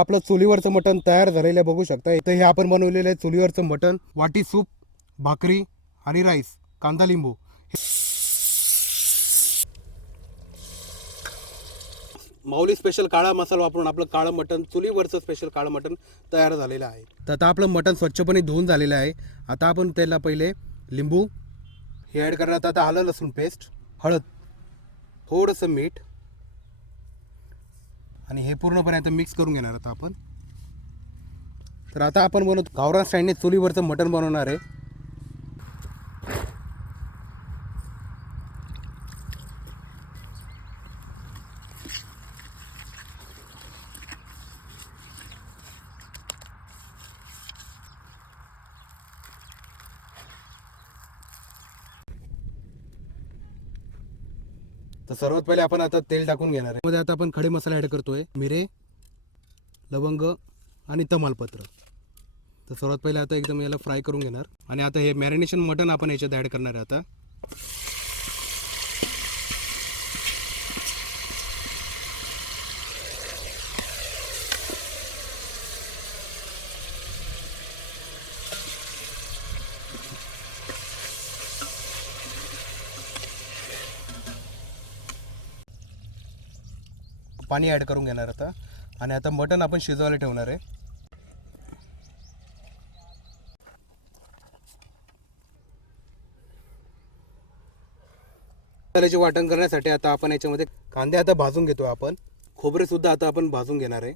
आपलं चुलीवरचं मटण तयार झालेलं आहे बघू शकता. इथं हे आपण बनवलेलं आहे चुलीवरचं मटण वाटी सूप भाकरी आणि राईस कांदा लिंबू. माऊली स्पेशल काळा मसाला वापरून आपलं काळं मटण चुलीवरचं स्पेशल काळं मटण तयार झालेलं आहे. तर आता आपलं मटण स्वच्छपणे धुवून झालेलं आहे. आता आपण त्याला पहिले लिंबू हे ॲड करण्यात आता आलं लसूण पेस्ट हळद थोडंसं मीठ आणि हे पूर्णपणे आता मिक्स करून घेणार आता आपण. तर आता आपण बनवतो गावरान स्टँडने चुलीवरचं मटण बनवणार आहे. तर सर्वात पहिले आपण आता तेल टाकून घेणार आहे. मध्ये आता आपण खडे मसाला ॲड करतोय. मिरे लवंग आणि तमालपत्र. तर सर्वात पहिले आता एकदम याला फ्राय करून घेणार. आणि आता हे मॅरिनेशन मटण आपण याच्यात ॲड करणार आहे आता. पाणी ॲड करून घेणार आता. आणि आता मटण आपण शिजवायला ठेवणार आहे. मसाल्याचे वाटण करण्यासाठी आता आपण याच्यामध्ये कांदे आता भाजून घेतो आपण. खोबरे सुद्धा आता आपण भाजून घेणार आहे.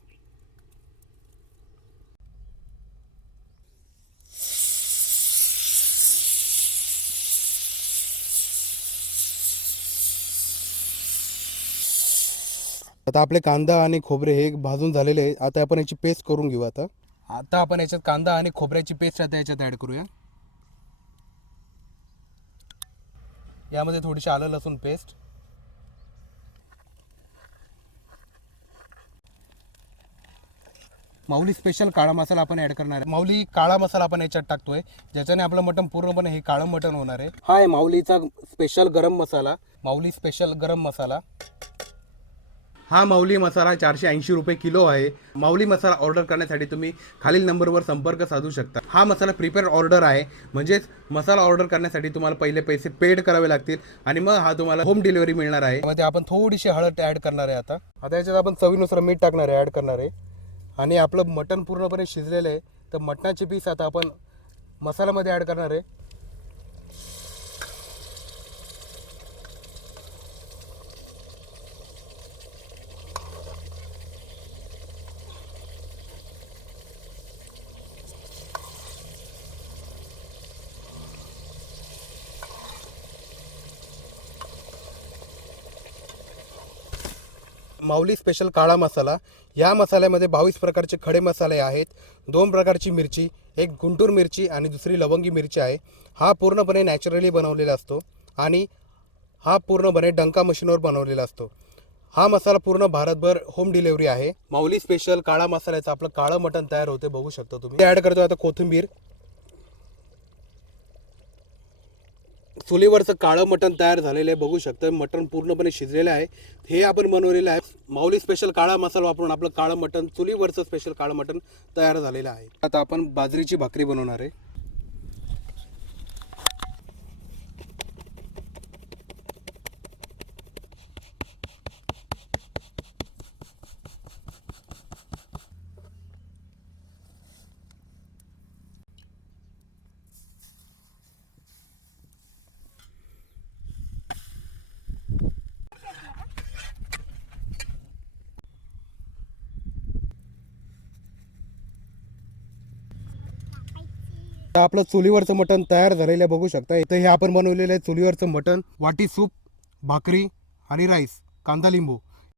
आता आपले कांदा आणि खोबरे हे भाजून झालेले आहे आता आपण याची पेस्ट करून घेऊ आता. आता आपण याच्यात कांदा आणि खोबऱ्याची पेस्ट आता याच्यात ॲड करूया. यामध्ये थोडीशी आलं लसूण पेस्ट माऊली स्पेशल काळा मसाला आपण ऍड करणार आहे. माऊली काळा मसाला आपण याच्यात टाकतोय. ज्याच्याने आपलं मटण पूर्णपणे हे काळं मटण होणार आहे. हा आहे माऊलीचा स्पेशल गरम मसाला. माऊली स्पेशल गरम मसाला. हा माऊली मसाला चारशे ऐंशी रुपये किलो आहे. माऊली मसाला ऑर्डर करण्यासाठी तुम्ही खालील नंबरवर संपर्क साधू शकता. हा मसाला प्रिपेअर ऑर्डर आहे. म्हणजेच मसाला ऑर्डर करण्यासाठी तुम्हाला पहिले पैसे पेड करावे लागतील आणि मग हा तुम्हाला होम डिलिव्हरी मिळणार आहे. त्यामध्ये आपण थोडीशी हळद ॲड करणार आहे आता. आता याच्यात आपण चवीनुसार मीठ टाकणार आहे ॲड करणार आहे. आणि आपलं मटण पूर्णपणे शिजलेलं आहे. तर मटणाचे पीस आता आपण मसाल्यामध्ये ॲड करणार आहे. माऊली स्पेशल काळा मसाला. या मसाल्यामध्ये बावीस प्रकारचे खडे मसाले आहेत. दोन प्रकारची मिरची एक गुंटूर मिरची आणि दुसरी लवंगी मिरची आहे. हा पूर्णपणे नॅचरली बनवलेला असतो आणि हा पूर्णपणे डंका मशीनवर बनवलेला असतो. हा मसाला पूर्ण भारतभर होम डिलेवरी आहे. माऊली स्पेशल काळा मसाल्याचं आपलं काळं मटण तयार होते बघू शकता तुम्ही. ॲड करतो आता कोथिंबीर. चुलीवरचं काळं मटण तयार झालेलं आहे. बघू शकता मटण पूर्णपणे शिजलेलं आहे. हे आपण बनवलेलं आहे. माऊली स्पेशल काळा मसाला वापरून आपलं काळं मटण चुलीवरचं स्पेशल काळं मटण तयार झालेलं आहे. आता आपण बाजरीची भाकरी बनवणार आहे. आपलं चुलीवरचं मटण तयार झालेलं आहे बघू शकता. इथं हे आपण बनवलेलं आहे चुलीवरचं मटण वाटी सूप भाकरी आणि राईस कांदा लिंबू.